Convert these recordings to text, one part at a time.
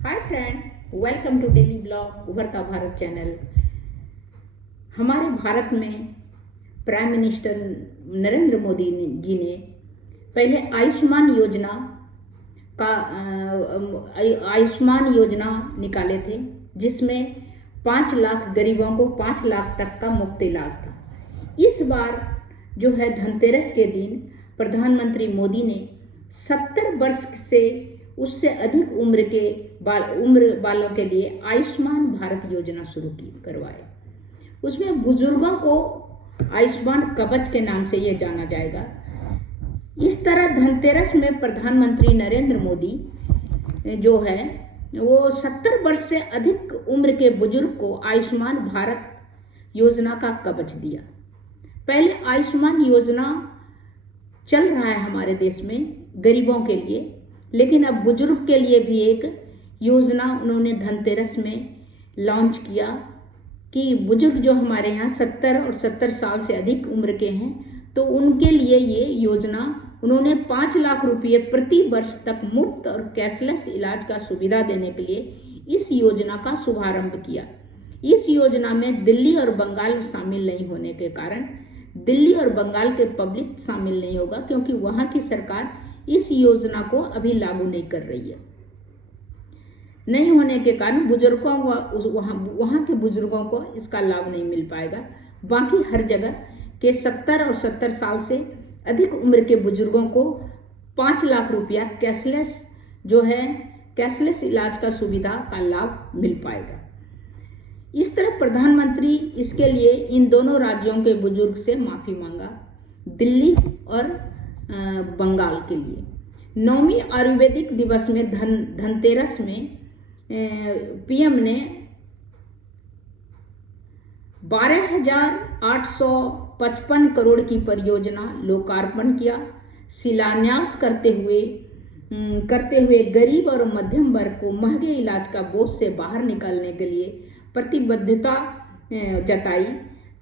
Hi friend, welcome to daily blog Ubharta Bharat channel. हमारे भारत में prime minister Narendra Modi ji ने पहले आयुष्मान योजना निकाले थे, जिसमें 5 लाख गरीबों को 5 लाख तक का मुफ्त इलाज था। इस बार जो है धनतेरस के दिन प्रधानमंत्री मोदी ने 70 वर्ष से उससे अधिक उम्र वालों के लिए आयुष्मान भारत योजना शुरू करवाए। उसमें बुजुर्गों को आयुष्मान कवच के नाम से ये जाना जाएगा। इस तरह धनतेरस में प्रधानमंत्री नरेंद्र मोदी जो है वो 70 वर्ष से अधिक उम्र के बुजुर्ग को आयुष्मान भारत योजना का कवच दिया। पहले आयुष्मान योजना चल रहा है हमारे देश में गरीबों के लिए, लेकिन अब बुजुर्ग के लिए भी एक योजना उन्होंने धनतेरस में लॉन्च किया कि बुजुर्ग जो हमारे यहाँ 70 और 70 साल से अधिक उम्र के हैं, तो उनके लिए ये योजना उन्होंने 5 लाख रुपये प्रति वर्ष तक मुफ्त और कैशलेस इलाज का सुविधा देने के लिए इस योजना का शुभारंभ किया। इस योजना में दिल्ली और बंगाल शामिल नहीं होने के कारण दिल्ली और बंगाल के पब्लिक शामिल नहीं होगा, क्योंकि वहाँ की सरकार इस योजना को अभी लागू नहीं कर रही है। नहीं होने के कारण बुजुर्गों को वहाँ के बुजुर्गों को इसका लाभ नहीं मिल पाएगा। बाकी हर जगह के 70 और 70 साल से अधिक उम्र के बुजुर्गों को 5 लाख रुपया कैशलेस इलाज का सुविधा का लाभ मिल पाएगा। इस तरह प्रधानमंत्री इसके लिए इन दोनों राज्यों के बुजुर्ग से माफी मांगा, दिल्ली और बंगाल के लिए। 9वीं आयुर्वेदिक दिवस में धनतेरस में पीएम ने 12,855 करोड़ की परियोजना लोकार्पण किया। शिलान्यास करते हुए गरीब और मध्यम वर्ग को महंगे इलाज का बोझ से बाहर निकालने के लिए प्रतिबद्धता जताई।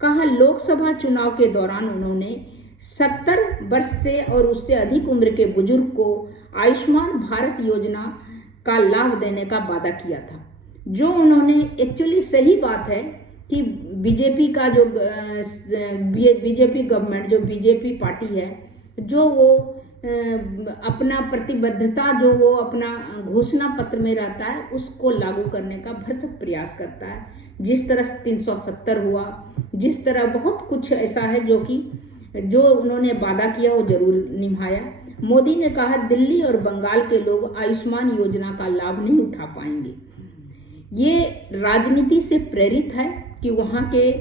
कहा, लोकसभा चुनाव के दौरान उन्होंने 70 वर्ष से और उससे अधिक उम्र के बुजुर्ग को आयुष्मान भारत योजना का लाभ देने का वादा किया था, जो उन्होंने एक्चुअली सही बात है कि बीजेपी गवर्नमेंट जो बीजेपी पार्टी है, जो वो अपना प्रतिबद्धता जो वो अपना घोषणा पत्र में रहता है उसको लागू करने का भरसक प्रयास करता है। जिस तरह 370 हुआ, जिस तरह बहुत कुछ ऐसा है जो उन्होंने वादा किया वो जरूर निभाया। मोदी ने कहा, दिल्ली और बंगाल के लोग आयुष्मान योजना का लाभ नहीं उठा पाएंगे। ये राजनीति से प्रेरित है कि वहाँ के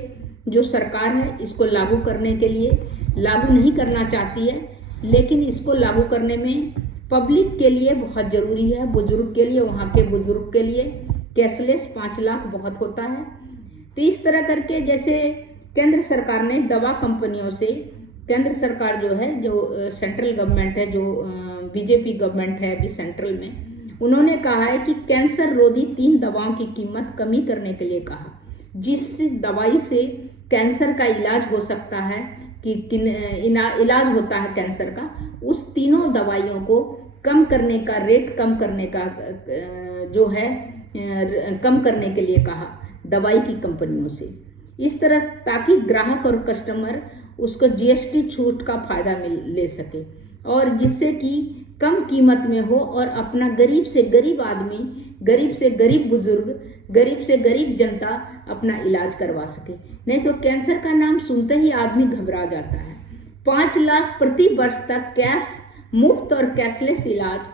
जो सरकार है इसको लागू करने के लिए लागू नहीं करना चाहती है, लेकिन इसको लागू करने में पब्लिक के लिए बहुत ज़रूरी है। बुजुर्ग के लिए, वहाँ के बुजुर्ग के लिए कैशलेस 5 लाख बहुत होता है। तो इस तरह करके जैसे केंद्र सरकार ने दवा कंपनियों से, केंद्र सरकार जो है, जो सेंट्रल गवर्नमेंट है, जो बीजेपी गवर्नमेंट है अभी सेंट्रल में, उन्होंने कहा है कि कैंसर रोधी 3 दवाओं की कीमत कमी करने के लिए कहा, जिस दवाई से कैंसर का इलाज हो सकता है कि इलाज होता है कैंसर का, उस तीनों दवाइयों को कम करने का रेट कम करने का जो है कम करने के लिए कहा दवाई की कंपनियों से। इस तरह ताकि ग्राहक और कस्टमर उसको जीएसटी छूट का फायदा ले सके, और जिससे कि कम कीमत में हो और अपना गरीब से गरीब आदमी, गरीब से गरीब बुजुर्ग, गरीब से गरीब जनता अपना इलाज करवा सके। नहीं तो कैंसर का नाम सुनते ही आदमी घबरा जाता है। 5 लाख प्रति वर्ष तक मुफ्त और कैशलेस इलाज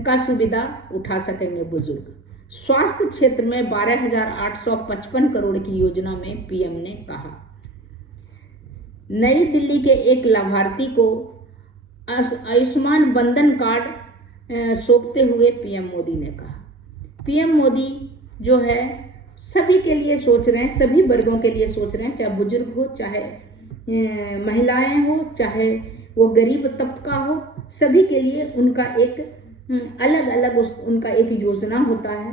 का सुविधा उठा सकेंगे बुजुर्ग। स्वास्थ्य क्षेत्र में 12,855 करोड़ की योजना में पीएम ने कहा। नई दिल्ली के एक लाभार्थी को आयुष्मान बंधन कार्ड सौंपते हुए पीएम मोदी ने कहा, पीएम मोदी जो है सभी के लिए सोच रहे हैं, सभी वर्गों के लिए सोच रहे हैं, चाहे बुजुर्ग हो, चाहे महिलाएं हो, चाहे वो गरीब तबका हो, सभी के लिए उनका एक अलग अलग उनका एक योजना होता है।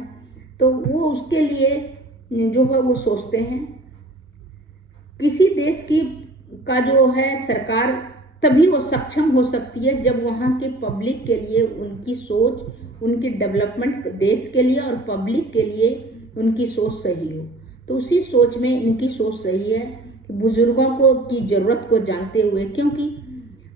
तो वो उसके लिए जो है वो सोचते हैं। किसी देश का जो है सरकार तभी वो सक्षम हो सकती है जब वहाँ के पब्लिक के लिए उनकी सोच, उनकी डेवलपमेंट, देश के लिए और पब्लिक के लिए उनकी सोच सही हो। तो उसी सोच में इनकी सोच सही है कि बुजुर्गों को की ज़रूरत को जानते हुए, क्योंकि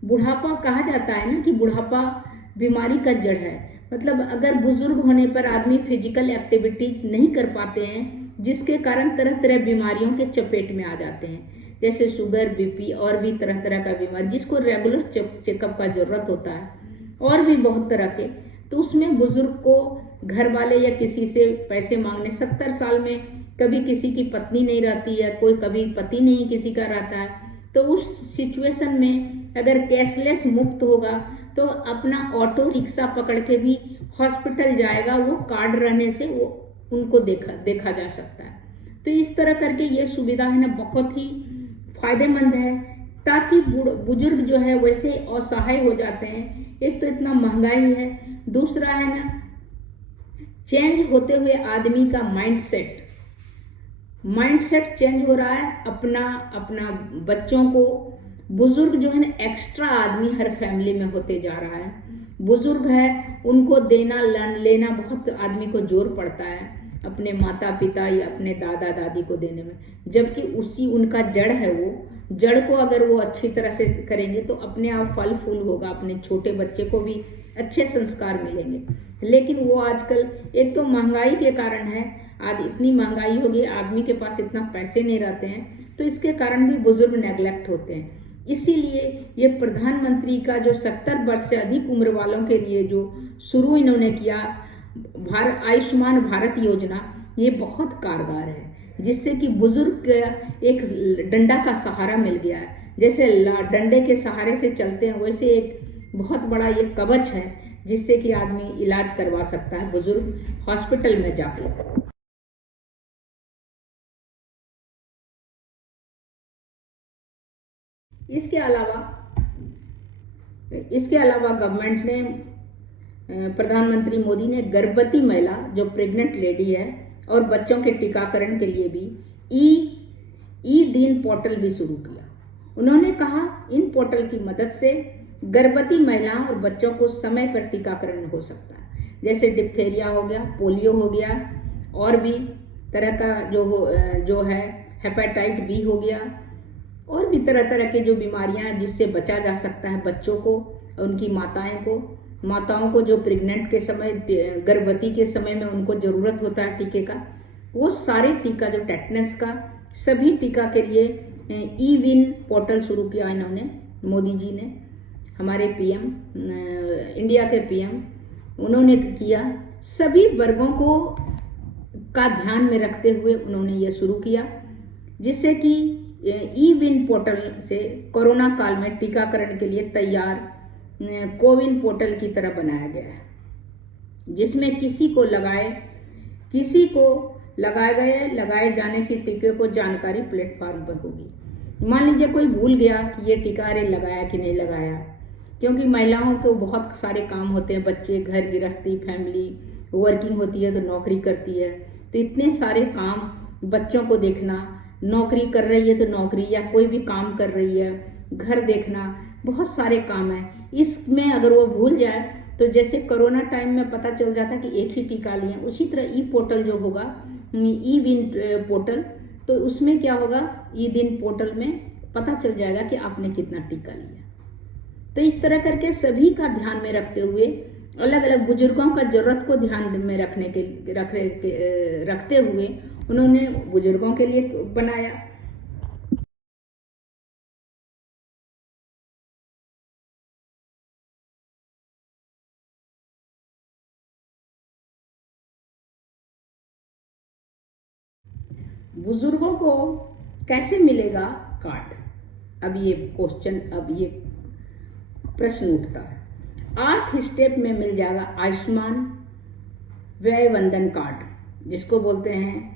बुढ़ापा कहा जाता है ना कि बुढ़ापा बीमारी का जड़ है। मतलब अगर बुजुर्ग होने पर आदमी फिजिकल एक्टिविटीज नहीं कर पाते हैं, जिसके कारण तरह तरह बीमारियों के चपेट में आ जाते हैं, जैसे शुगर, बीपी और भी तरह तरह का बीमारी जिसको रेगुलर चेकअप का जरूरत होता है, और भी बहुत तरह के। तो उसमें बुजुर्ग को घर वाले या किसी से पैसे मांगने, 70 साल में कभी किसी की पत्नी नहीं रहती है, कोई कभी पति नहीं किसी का रहता है, तो उस सिचुएशन में अगर कैशलेस मुफ्त होगा तो अपना ऑटो रिक्शा पकड़ के भी हॉस्पिटल जाएगा, वो कार्ड रहने से वो उनको देखा जा सकता है। तो इस तरह करके ये सुविधा है ना बहुत ही फायदेमंद है, ताकि बुजुर्ग जो है वैसे असहाय हो जाते हैं। एक तो इतना महंगाई है, दूसरा है ना चेंज होते हुए आदमी का माइंडसेट चेंज हो रहा है। अपना बच्चों को, बुजुर्ग जो है ना एक्स्ट्रा आदमी हर फैमिली में होते जा रहा है। बुजुर्ग है उनको देना लेना बहुत आदमी को जोर पड़ता है अपने माता पिता या अपने दादा दादी को देने में, जबकि उसी उनका जड़ है, वो जड़ को अगर वो अच्छी तरह से करेंगे तो अपने आप फल फूल होगा, अपने छोटे बच्चे को भी अच्छे संस्कार मिलेंगे। लेकिन वो आजकल एक तो महंगाई के कारण है, इतनी महंगाई हो गई, आदमी के पास इतना पैसे नहीं रहते हैं, तो इसके कारण भी बुजुर्ग नेग्लेक्ट होते हैं। इसीलिए ये प्रधानमंत्री का जो 70 वर्ष से अधिक उम्र वालों के लिए जो शुरू इन्होंने किया आयुष्मान भारत योजना, ये बहुत कारगर है, जिससे कि बुजुर्ग का एक डंडा का सहारा मिल गया है। जैसे डंडे के सहारे से चलते हैं, वैसे एक बहुत बड़ा ये कवच है जिससे कि आदमी इलाज करवा सकता है बुजुर्ग हॉस्पिटल में जाके। इसके अलावा गवर्नमेंट ने, प्रधानमंत्री मोदी ने गर्भवती महिला जो प्रेग्नेंट लेडी है और बच्चों के टीकाकरण के लिए भी ई दिन पोर्टल भी शुरू किया। उन्होंने कहा इन पोर्टल की मदद से गर्भवती महिलाओं और बच्चों को समय पर टीकाकरण हो सकता है, जैसे डिप्थेरिया हो गया, पोलियो हो गया, और भी तरह का जो है हेपेटाइट बी हो गया, और भी तरह तरह के जो बीमारियां हैं जिससे बचा जा सकता है बच्चों को, उनकी माताओं को जो प्रेग्नेंट के समय, गर्भवती के समय में उनको ज़रूरत होता है टीके का, वो सारे टीका जो टेटनस का, सभी टीका के लिए ई विन पोर्टल शुरू किया इन्होंने, मोदी जी ने, हमारे पीएम, इंडिया के पीएम, उन्होंने किया। सभी वर्गों को का ध्यान में रखते हुए उन्होंने ये शुरू किया, जिससे कि ई विन पोर्टल से कोरोना काल में टीकाकरण के लिए तैयार कोविन पोर्टल की तरह बनाया गया है, जिसमें किसी को लगाए जाने की टीके को जानकारी प्लेटफॉर्म पर होगी। मान लीजिए कोई भूल गया कि ये टीका लगाया कि नहीं लगाया, क्योंकि महिलाओं को बहुत सारे काम होते हैं, बच्चे, घर गृहस्थी, फैमिली, वर्किंग होती है तो नौकरी करती है, तो इतने सारे काम, बच्चों को देखना, नौकरी कर रही है तो नौकरी, या कोई भी काम कर रही है, घर देखना, बहुत सारे काम हैं। इसमें अगर वो भूल जाए तो जैसे कोरोना टाइम में पता चल जाता कि एक ही टीका लिए, उसी तरह ई पोर्टल जो होगा, ई विन पोर्टल, तो उसमें क्या होगा, ई दिन पोर्टल में पता चल जाएगा कि आपने कितना टीका लिया। तो इस तरह करके सभी का ध्यान में रखते हुए, अलग अलग बुजुर्गों का जरूरत को ध्यान में रखते हुए उन्होंने बुजुर्गों के लिए बनाया। बुजुर्गों को कैसे मिलेगा कार्ड? अब ये प्रश्न उठता है। 8 स्टेप में मिल जाएगा आयुष्मान व्यय वंदन कार्ड, जिसको बोलते हैं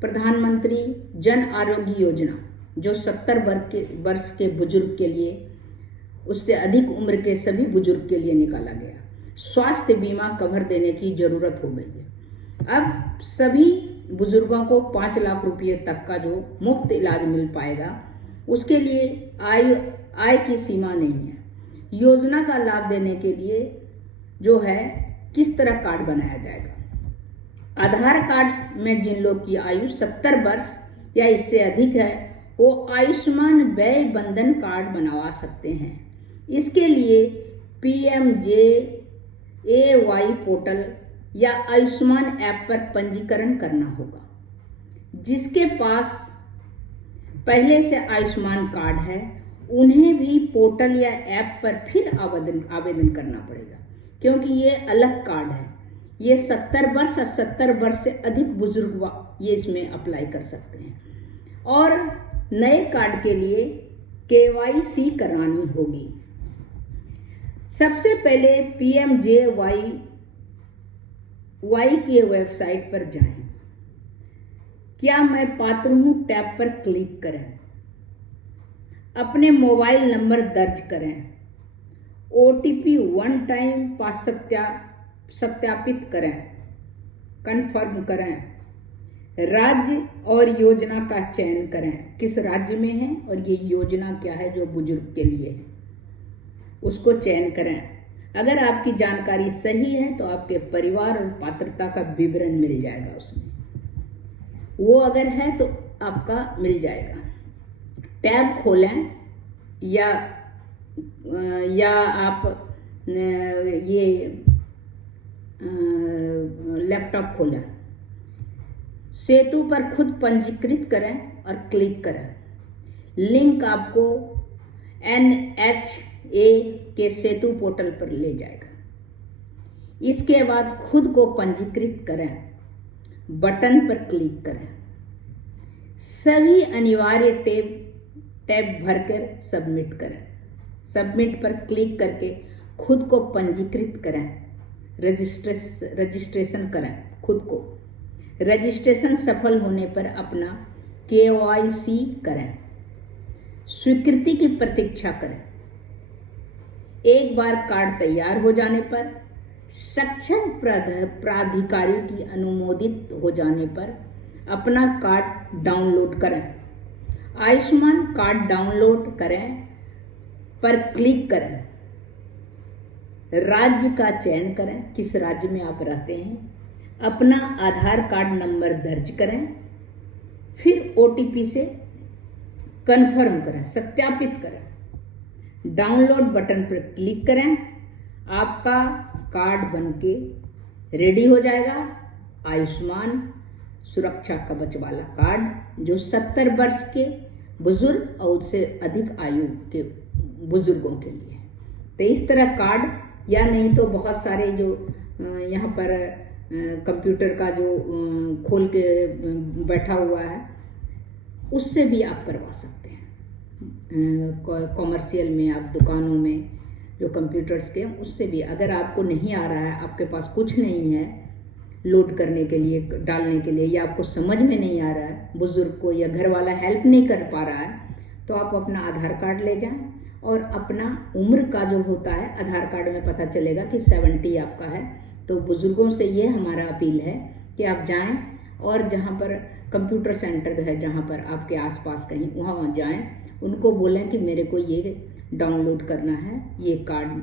प्रधानमंत्री जन आरोग्य योजना, जो 70 वर्ष के बुजुर्ग के लिए, उससे अधिक उम्र के सभी बुजुर्ग के लिए निकाला गया। स्वास्थ्य बीमा कवर देने की जरूरत हो गई है। अब सभी बुजुर्गों को 5 लाख रुपये तक का जो मुफ्त इलाज मिल पाएगा, उसके लिए आय की सीमा नहीं है। योजना का लाभ देने के लिए जो है किस तरह कार्ड बनाया जाएगा। आधार कार्ड में जिन लोग की आयु 70 वर्ष या इससे अधिक है वो आयुष्मान व्यय बंधन कार्ड बनवा सकते हैं। इसके लिए PMJAY पोर्टल या आयुष्मान ऐप पर पंजीकरण करना होगा। जिसके पास पहले से आयुष्मान कार्ड है उन्हें भी पोर्टल या ऐप पर फिर आवेदन करना पड़ेगा, क्योंकि ये अलग कार्ड है। ये 70 वर्ष और 70 वर्ष से अधिक बुजुर्ग ये इसमें अप्लाई कर सकते हैं। और नए कार्ड के लिए KYC करानी होगी। सबसे पहले PMJAY की वेबसाइट पर जाएं। क्या मैं पात्र हूं टैब पर क्लिक करें। अपने मोबाइल नंबर दर्ज करें। OTP 1 टाइम पास सत्यापित करें, कंफर्म करें। राज्य और योजना का चयन करें, किस राज्य में है और ये योजना क्या है जो बुजुर्ग के लिए है, उसको चयन करें। अगर आपकी जानकारी सही है तो आपके परिवार और पात्रता का विवरण मिल जाएगा उसमें। वो अगर है तो आपका मिल जाएगा। टैब खोलें या आप ये लैपटॉप खोलें। सेतु पर खुद पंजीकृत करें और क्लिक करें। लिंक आपको NHA के सेतु पोर्टल पर ले जाएगा। इसके बाद खुद को पंजीकृत करें, बटन पर क्लिक करें। सभी अनिवार्य टैब भरकर सबमिट करें। सबमिट पर क्लिक करके खुद को पंजीकृत करें, रजिस्ट्रेशन करें। खुद को रजिस्ट्रेशन सफल होने पर अपना KYC करें। स्वीकृति की प्रतीक्षा करें। एक बार कार्ड तैयार हो जाने पर सक्षम प्राधिकारी की अनुमोदित हो जाने पर अपना कार्ड डाउनलोड करें। आयुष्मान कार्ड डाउनलोड करें पर क्लिक करें। राज्य का चयन करें, किस राज्य में आप रहते हैं। अपना आधार कार्ड नंबर दर्ज करें। फिर OTP से कंफर्म करें, सत्यापित करें। डाउनलोड बटन पर क्लिक करें। आपका कार्ड बनके रेडी हो जाएगा। आयुष्मान सुरक्षा कवच वाला कार्ड जो 70 वर्ष के बुजुर्ग और उससे अधिक आयु के बुजुर्गों के लिए। तो इस तरह कार्ड, या नहीं तो बहुत सारे जो यहाँ पर कंप्यूटर का जो खोल के बैठा हुआ है उससे भी आप करवा सकते हैं। कॉमर्शियल में आप दुकानों में जो कंप्यूटर्स के उससे भी, अगर आपको नहीं आ रहा है, आपके पास कुछ नहीं है लोड करने के लिए, डालने के लिए, या आपको समझ में नहीं आ रहा है, बुजुर्ग को या घर वाला हेल्प नहीं कर पा रहा है, तो आप अपना आधार कार्ड ले जाएं और अपना उम्र का जो होता है आधार कार्ड में पता चलेगा कि 70 आपका है। तो बुजुर्गों से ये हमारा अपील है कि आप जाएं और जहाँ पर कंप्यूटर सेंटर है, जहाँ पर आपके आसपास कहीं, वहाँ जाएं, उनको बोलें कि मेरे को ये डाउनलोड करना है ये कार्ड,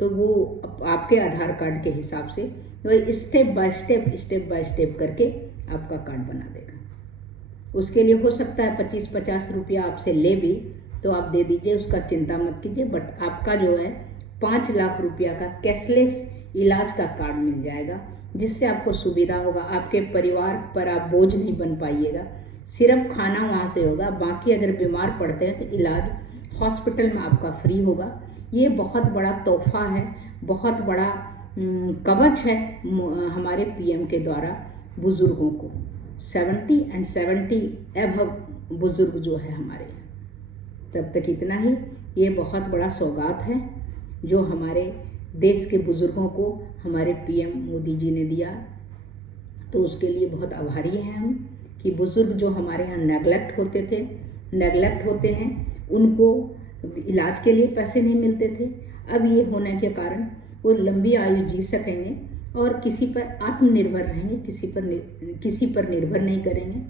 तो वो आपके आधार कार्ड के हिसाब से वो स्टेप बाय स्टेप करके आपका कार्ड बना देगा। उसके लिए हो सकता है 25-50 रुपया आपसे ले भी, तो आप दे दीजिए, उसका चिंता मत कीजिए। बट आपका जो है 5 लाख रुपया का कैशलेस इलाज का कार्ड मिल जाएगा, जिससे आपको सुविधा होगा। आपके परिवार पर आप बोझ नहीं बन पाइएगा। सिर्फ खाना वहाँ से होगा, बाकी अगर बीमार पड़ते हैं तो इलाज हॉस्पिटल में आपका फ्री होगा। ये बहुत बड़ा तोहफा है, बहुत बड़ा कवच है हमारे PM के द्वारा बुजुर्गों को। 70 एंड 70 एबव बुजुर्ग जो है हमारे, तब तक इतना ही। ये बहुत बड़ा सौगात है जो हमारे देश के बुजुर्गों को हमारे PM मोदी जी ने दिया। तो उसके लिए बहुत आभारी हैं हम कि बुजुर्ग जो हमारे यहाँ नेगलेक्ट होते हैं, उनको इलाज के लिए पैसे नहीं मिलते थे। अब ये होने के कारण वो लंबी आयु जी सकेंगे और किसी पर आत्मनिर्भर रहेंगे, किसी पर निर्भर नहीं करेंगे।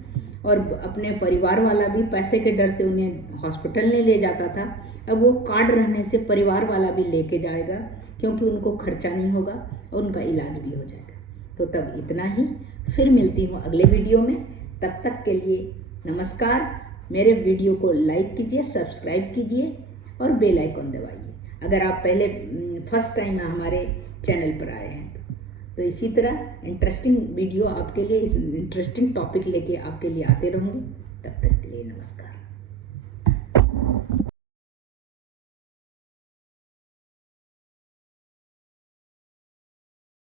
और अपने परिवार वाला भी पैसे के डर से उन्हें हॉस्पिटल नहीं ले जाता था, अब वो कार्ड रहने से परिवार वाला भी लेके जाएगा, क्योंकि उनको खर्चा नहीं होगा और उनका इलाज भी हो जाएगा। तो तब इतना ही, फिर मिलती हूँ अगले वीडियो में। तब तक के लिए नमस्कार। मेरे वीडियो को लाइक कीजिए, सब्सक्राइब कीजिए और बेल आइकन दबाइए अगर आप पहले फर्स्ट टाइम हमारे चैनल पर आए हैं तो इसी तरह इंटरेस्टिंग वीडियो आपके लिए, इंटरेस्टिंग टॉपिक लेके आपके लिए आते रहूँगी। तब तक के लिए नमस्कार।